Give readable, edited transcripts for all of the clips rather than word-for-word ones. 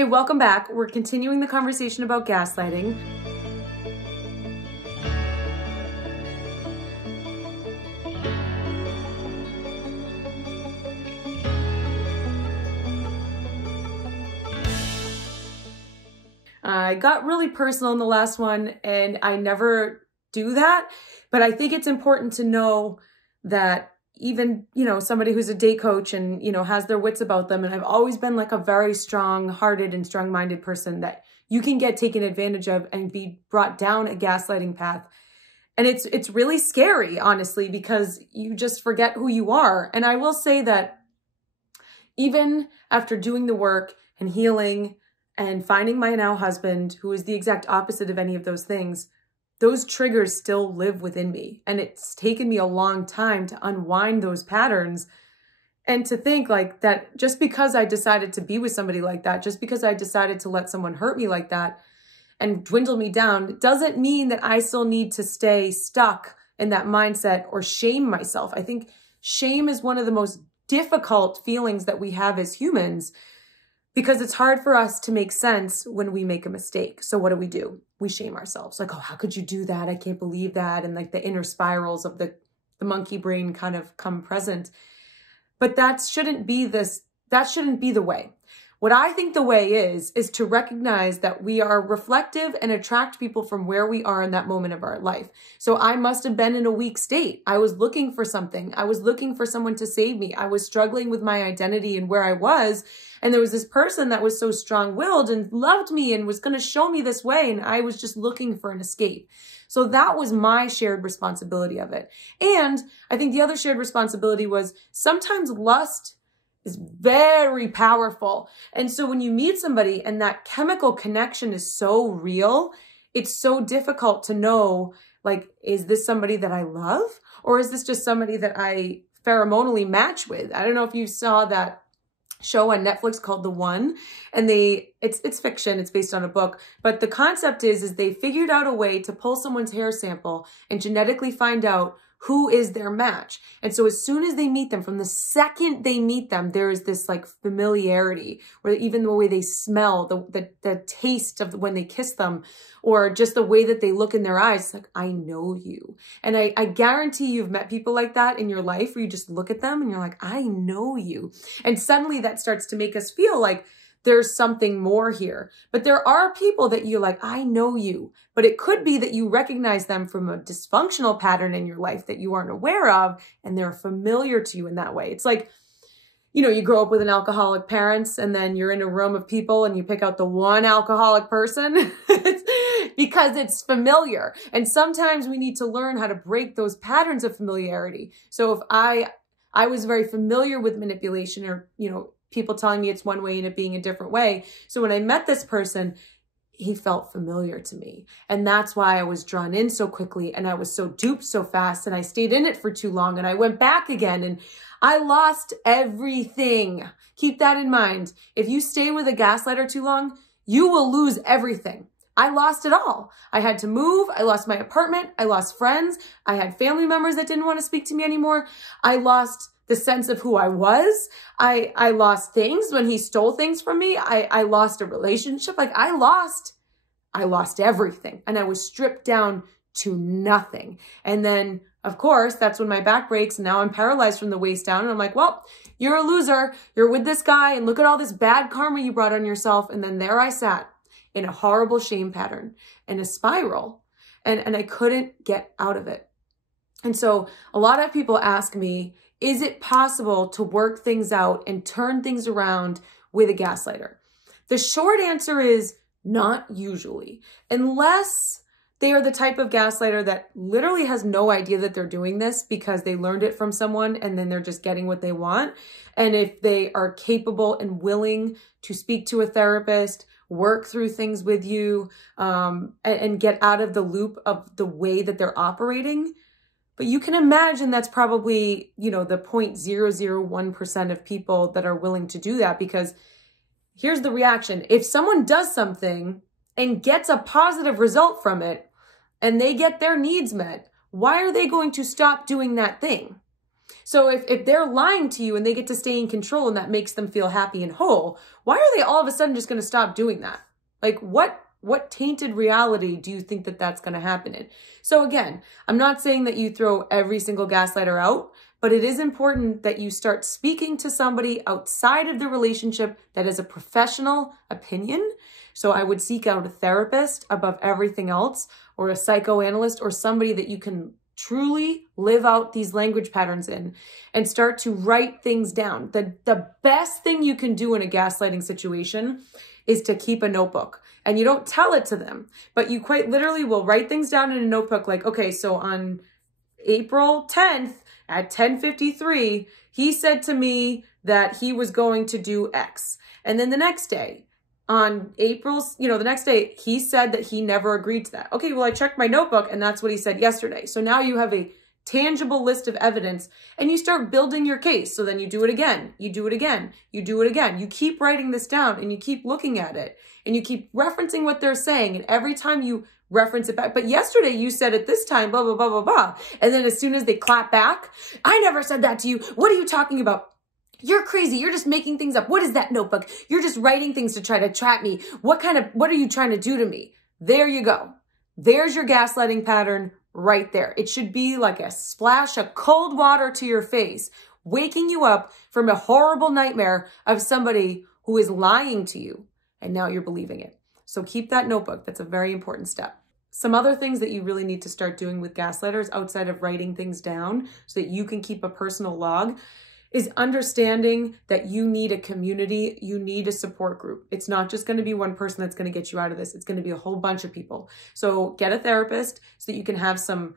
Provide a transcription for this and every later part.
Hey, welcome back. We're continuing the conversation about gaslighting. I got really personal in the last one, and I never do that, but I think it's important to know that even, somebody who's a date coach and, has their wits about them. And I've always been like a very strong-hearted and strong-minded person that you can get taken advantage of and be brought down a gaslighting path. And it's really scary, honestly, because you just forget who you are. And I will say that even after doing the work and healing and finding my now husband, who is the exact opposite of any of those things, those triggers still live within me. And it's taken me a long time to unwind those patterns and to think like that just because I decided to be with somebody like that, just because I decided to let someone hurt me like that and dwindle me down, doesn't mean that I still need to stay stuck in that mindset or shame myself. I think shame is one of the most difficult feelings that we have as humans, because it's hard for us to make sense when we make a mistake. So what do? We shame ourselves. Like, oh, how could you do that? I can't believe that. And like the inner spirals of the monkey brain kind of come present. But that shouldn't be the way. What I think the way is to recognize that we are reflective and attract people from where we are in that moment of our life. So I must have been in a weak state. I was looking for something. I was looking for someone to save me. I was struggling with my identity and where I was. And there was this person that was so strong-willed and loved me and was going to show me this way. And I was just looking for an escape. So that was my shared responsibility of it. And I think the other shared responsibility was sometimes lust is very powerful. And so when you meet somebody and that chemical connection is so real, it's so difficult to know, like, is this somebody that I love? Or is this just somebody that I pheromonally match with? I don't know if you saw that show on Netflix called The One, and it's fiction, it's based on a book, but the concept is they figured out a way to pull someone's hair sample and genetically find out who is their match. And so as soon as they meet them, from the second they meet them, there is this like familiarity, where even the way they smell, the taste of when they kiss them, or just the way that they look in their eyes, like, I know you. And I guarantee you've met people like that in your life, where you just look at them and you're like, I know you. And suddenly that starts to make us feel like there's something more here. But there are people that you're like, I know you. But it could be that you recognize them from a dysfunctional pattern in your life that you aren't aware of, and they're familiar to you in that way. It's like, you grow up with an alcoholic parents, and then you're in a room of people and you pick out the one alcoholic person because it's familiar. And sometimes we need to learn how to break those patterns of familiarity. So if I was very familiar with manipulation, or, people telling me it's one way and it being a different way. So when I met this person, he felt familiar to me. And that's why I was drawn in so quickly, and I was so duped so fast, and I stayed in it for too long, and I went back again, and I lost everything. Keep that in mind. If you stay with a gaslighter too long, you will lose everything. I lost it all. I had to move. I lost my apartment. I lost friends. I had family members that didn't want to speak to me anymore. I lost the sense of who I was. I lost things when he stole things from me. I lost a relationship. Like I lost everything, and I was stripped down to nothing. And then of course, that's when my back breaks, and now I'm paralyzed from the waist down. And I'm like, well, you're a loser. You're with this guy, and look at all this bad karma you brought on yourself. And then there I sat in a horrible shame pattern and a spiral, and I couldn't get out of it. And so a lot of people ask me, is it possible to work things out and turn things around with a gaslighter? The short answer is not usually, unless they are the type of gaslighter that literally has no idea that they're doing this because they learned it from someone and then they're just getting what they want. And if they are capable and willing to speak to a therapist, work through things with you, and get out of the loop of the way that they're operating. But you can imagine that's probably, the 0.001% of people that are willing to do that, because here's the reaction. If someone does something and gets a positive result from it and they get their needs met, why are they going to stop doing that thing? So if they're lying to you and they get to stay in control and that makes them feel happy and whole, why are they all of a sudden just going to stop doing that? Like what tainted reality do you think that that's going to happen in? So again, I'm not saying that you throw every single gaslighter out, but it is important that you start speaking to somebody outside of the relationship that is a professional opinion. So I would seek out a therapist above everything else, or a psychoanalyst, or somebody that you can truly live out these language patterns in and start to write things down. The best thing you can do in a gaslighting situation is to keep a notebook. And you don't tell it to them, but you quite literally will write things down in a notebook like, okay, so on April 10th at 10:53, he said to me that he was going to do X. And then the next day, on April's, the next day, he said that he never agreed to that. Okay, well, I checked my notebook and that's what he said yesterday. So now you have a tangible list of evidence and you start building your case. So then you do it again, you do it again, you do it again. You keep writing this down and you keep looking at it and you keep referencing what they're saying. And every time you reference it back, but yesterday you said at this time, blah, blah, blah, blah, blah. And then as soon as they clap back, I never said that to you. What are you talking about? You're crazy. You're just making things up. What is that notebook? You're just writing things to try to trap me. What are you trying to do to me? There you go. There's your gaslighting pattern right there. It should be like a splash of cold water to your face, waking you up from a horrible nightmare of somebody who is lying to you. And now you're believing it. So keep that notebook. That's a very important step. Some other things that you really need to start doing with gaslighters outside of writing things down so that you can keep a personal log is understanding that you need a community, you need a support group. It's not just going to be one person that's going to get you out of this. It's going to be a whole bunch of people. So get a therapist so that you can have some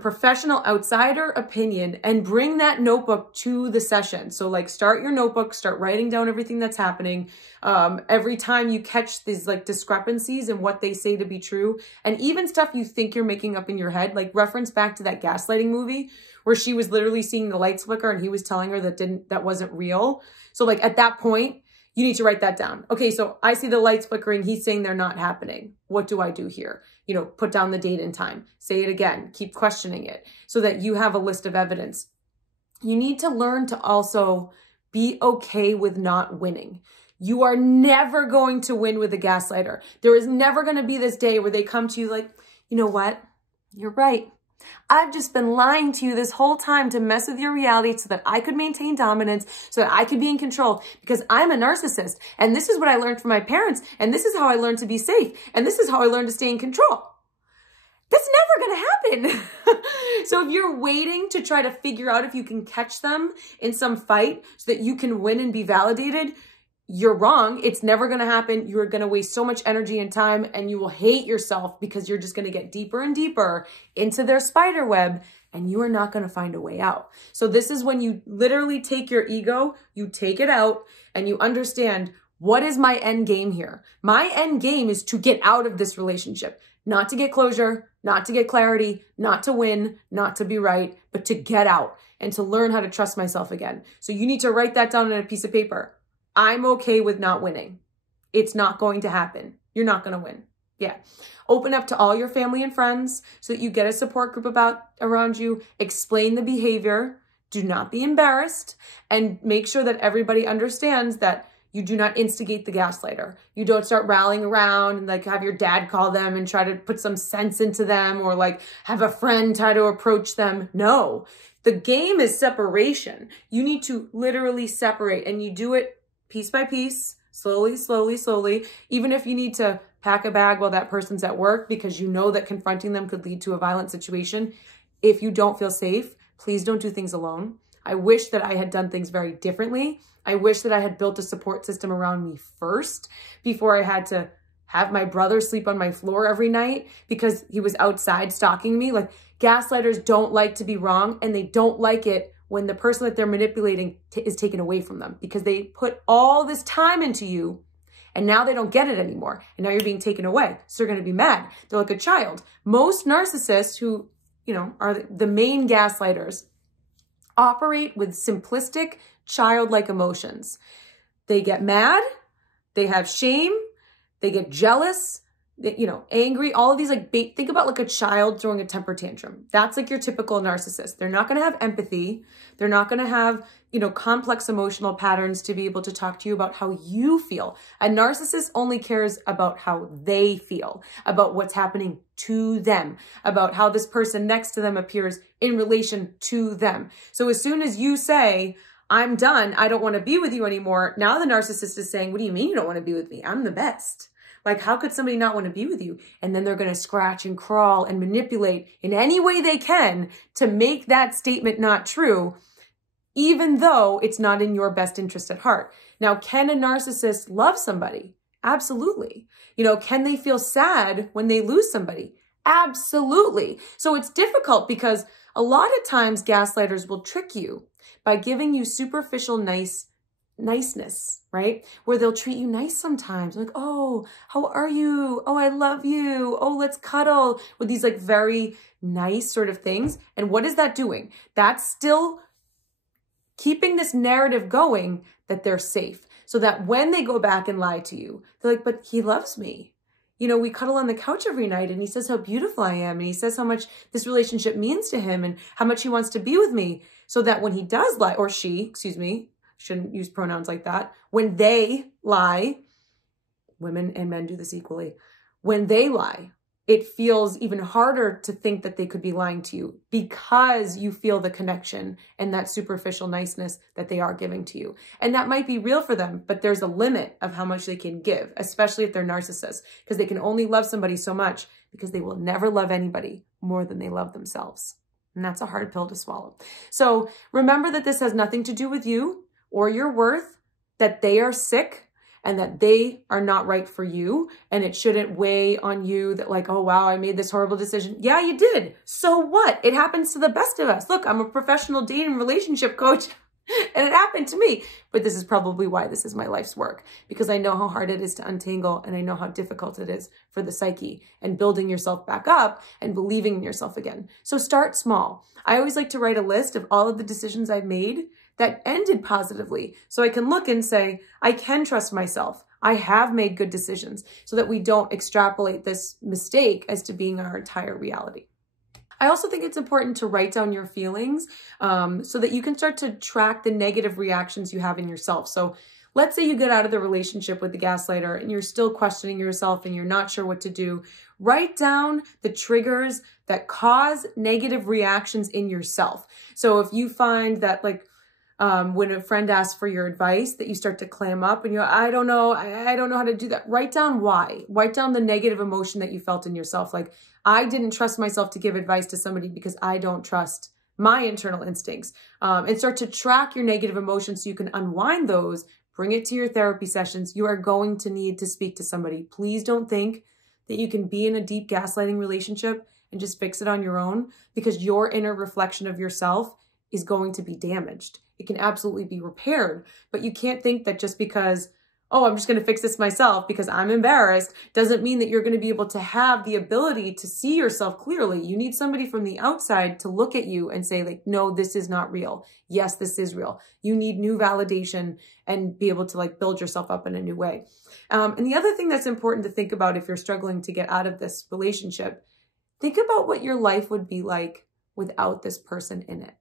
professional outsider opinion and bring that notebook to the session. So like start your notebook, start writing down everything that's happening. Every time you catch these like discrepancies in what they say to be true, and even stuff you think you're making up in your head, like reference back to that gaslighting movie where she was literally seeing the lights flicker and he was telling her that wasn't real. So like at that point, you need to write that down. Okay, so I see the lights flickering. He's saying they're not happening. What do I do here? Put down the date and time. Say it again. Keep questioning it so that you have a list of evidence. You need to learn to also be okay with not winning. You are never going to win with a gaslighter. There is never going to be this day where they come to you like, you know what? You're right. I've just been lying to you this whole time to mess with your reality so that I could maintain dominance, so that I could be in control because I'm a narcissist. And this is what I learned from my parents. And this is how I learned to be safe. And this is how I learned to stay in control. That's never going to happen. So if you're waiting to try to figure out if you can catch them in some fight so that you can win and be validated, you're wrong. It's never going to happen. You're going to waste so much energy and time and you will hate yourself because you're just going to get deeper and deeper into their spider web and you are not going to find a way out. So this is when you literally take your ego, you take it out and you understand, what is my end game here? My end game is to get out of this relationship, not to get closure, not to get clarity, not to win, not to be right, but to get out and to learn how to trust myself again. So you need to write that down on a piece of paper. I'm okay with not winning. It's not going to happen. You're not going to win. Yeah. Open up to all your family and friends so that you get a support group around you. Explain the behavior. Do not be embarrassed and make sure that everybody understands that you do not instigate the gaslighter. You don't start rallying around and like have your dad call them and try to put some sense into them or like have a friend try to approach them. No, the game is separation. You need to literally separate and you do it piece by piece, slowly, slowly, slowly. Even if you need to pack a bag while that person's at work because you know that confronting them could lead to a violent situation. If you don't feel safe, please don't do things alone. I wish that I had done things very differently. I wish that I had built a support system around me first before I had to have my brother sleep on my floor every night because he was outside stalking me. Like gaslighters don't like to be wrong and they don't like it when the person that they're manipulating is taken away from them because they put all this time into you and now they don't get it anymore. And now you're being taken away. So they're going to be mad. They're like a child. Most narcissists who, are the main gaslighters operate with simplistic childlike emotions. They get mad. They have shame. They get jealous. angry, all of these think about like a child throwing a temper tantrum. That's like your typical narcissist. They're not going to have empathy. They're not going to have, complex emotional patterns to be able to talk to you about how you feel. A narcissist only cares about how they feel, about what's happening to them, about how this person next to them appears in relation to them. So as soon as you say, I'm done, I don't want to be with you anymore, now the narcissist is saying, what do you mean you don't want to be with me? I'm the best. Like, how could somebody not want to be with you? And then they're going to scratch and crawl and manipulate in any way they can to make that statement not true, even though it's not in your best interest at heart. Now, can a narcissist love somebody? Absolutely. Can they feel sad when they lose somebody? Absolutely. So it's difficult because a lot of times gaslighters will trick you by giving you superficial niceness, right? Where they'll treat you nice sometimes. Like, oh, how are you? Oh, I love you. Oh, let's cuddle, with these like very nice sort of things. And what is that doing? That's still keeping this narrative going that they're safe. So that when they go back and lie to you, they're like, but he loves me. We cuddle on the couch every night and he says how beautiful I am. And he says how much this relationship means to him and how much he wants to be with me. So that when he does lie, or she, shouldn't use pronouns like that. When they lie, women and men do this equally. When they lie, it feels even harder to think that they could be lying to you because you feel the connection and that superficial niceness that they are giving to you. And that might be real for them, but there's a limit of how much they can give, especially if they're narcissists, because they can only love somebody so much because they will never love anybody more than they love themselves. And that's a hard pill to swallow. So remember that this has nothing to do with you or your worth, that they are sick and that they are not right for you. And it shouldn't weigh on you that like, oh, wow, I made this horrible decision. Yeah, you did. So what? It happens to the best of us. Look, I'm a professional dating relationship coach and it happened to me. But this is probably why this is my life's work, because I know how hard it is to untangle and I know how difficult it is for the psyche and building yourself back up and believing in yourself again. So start small. I always like to write a list of all of the decisions I've made that ended positively. So I can look and say, I can trust myself. I have made good decisions, so that we don't extrapolate this mistake as to being our entire reality. I also think it's important to write down your feelings so that you can start to track the negative reactions you have in yourself. So let's say you get out of the relationship with the gaslighter and you're still questioning yourself and you're not sure what to do. Write down the triggers that cause negative reactions in yourself. So if you find that when a friend asks for your advice, that you start to clam up and you're, I don't know how to do that. Write down why. Write down the negative emotion that you felt in yourself. Like, I didn't trust myself to give advice to somebody because I don't trust my internal instincts. And start to track your negative emotions so you can unwind those, bring it to your therapy sessions. You are going to need to speak to somebody. Please don't think that you can be in a deep gaslighting relationship and just fix it on your own, because your inner reflection of yourself is going to be damaged. It can absolutely be repaired, but you can't think that just because, oh, I'm just going to fix this myself because I'm embarrassed, doesn't mean that you're going to be able to have the ability to see yourself clearly. You need somebody from the outside to look at you and say, like, no, this is not real. Yes, this is real. You need new validation and be able to build yourself up in a new way. And the other thing that's important to think about if you're struggling to get out of this relationship, think about what your life would be like without this person in it.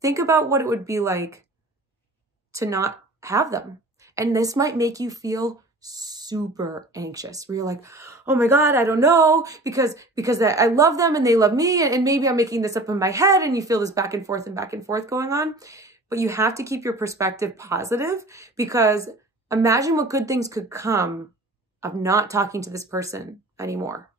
Think about what it would be like to not have them. And this might make you feel super anxious, where you're like, oh my God, I don't know, because I love them and they love me, and maybe I'm making this up in my head, and you feel this back and forth going on. But you have to keep your perspective positive, because imagine what good things could come of not talking to this person anymore.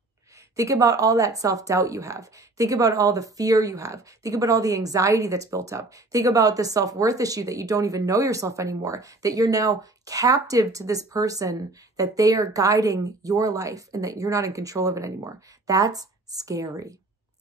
Think about all that self-doubt you have. Think about all the fear you have. Think about all the anxiety that's built up. Think about the self-worth issue that you don't even know yourself anymore, that you're now captive to this person, that they are guiding your life and that you're not in control of it anymore. That's scary,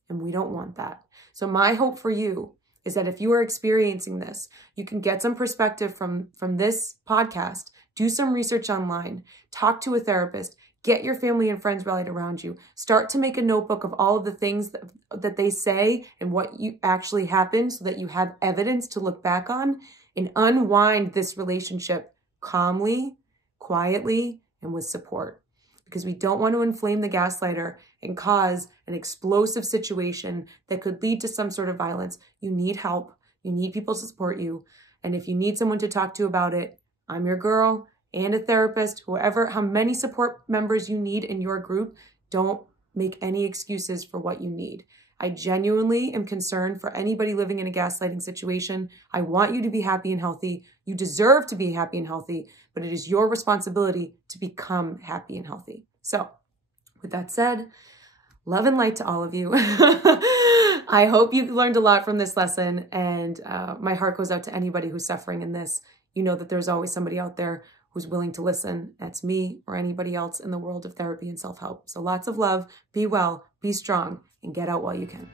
and we don't want that. So my hope for you is that if you are experiencing this, you can get some perspective from this podcast, do some research online, talk to a therapist, get your family and friends rallied around you. Start to make a notebook of all of the things that they say and what you actually happened, so that you have evidence to look back on, and unwind this relationship calmly, quietly, and with support. because we don't want to inflame the gaslighter and cause an explosive situation that could lead to some sort of violence. You need help. You need people to support you. And if you need someone to talk to about it, I'm your girl and a therapist, how many support members you need in your group. Don't make any excuses for what you need. I genuinely am concerned for anybody living in a gaslighting situation. I want you to be happy and healthy. You deserve to be happy and healthy, but it is your responsibility to become happy and healthy. So with that said, love and light to all of you. I hope you learned a lot from this lesson, and my heart goes out to anybody who's suffering in this. You know that there's always somebody out there who's willing to listen. That's me or anybody else in the world of therapy and self-help. So lots of love, be well, be strong, and get out while you can.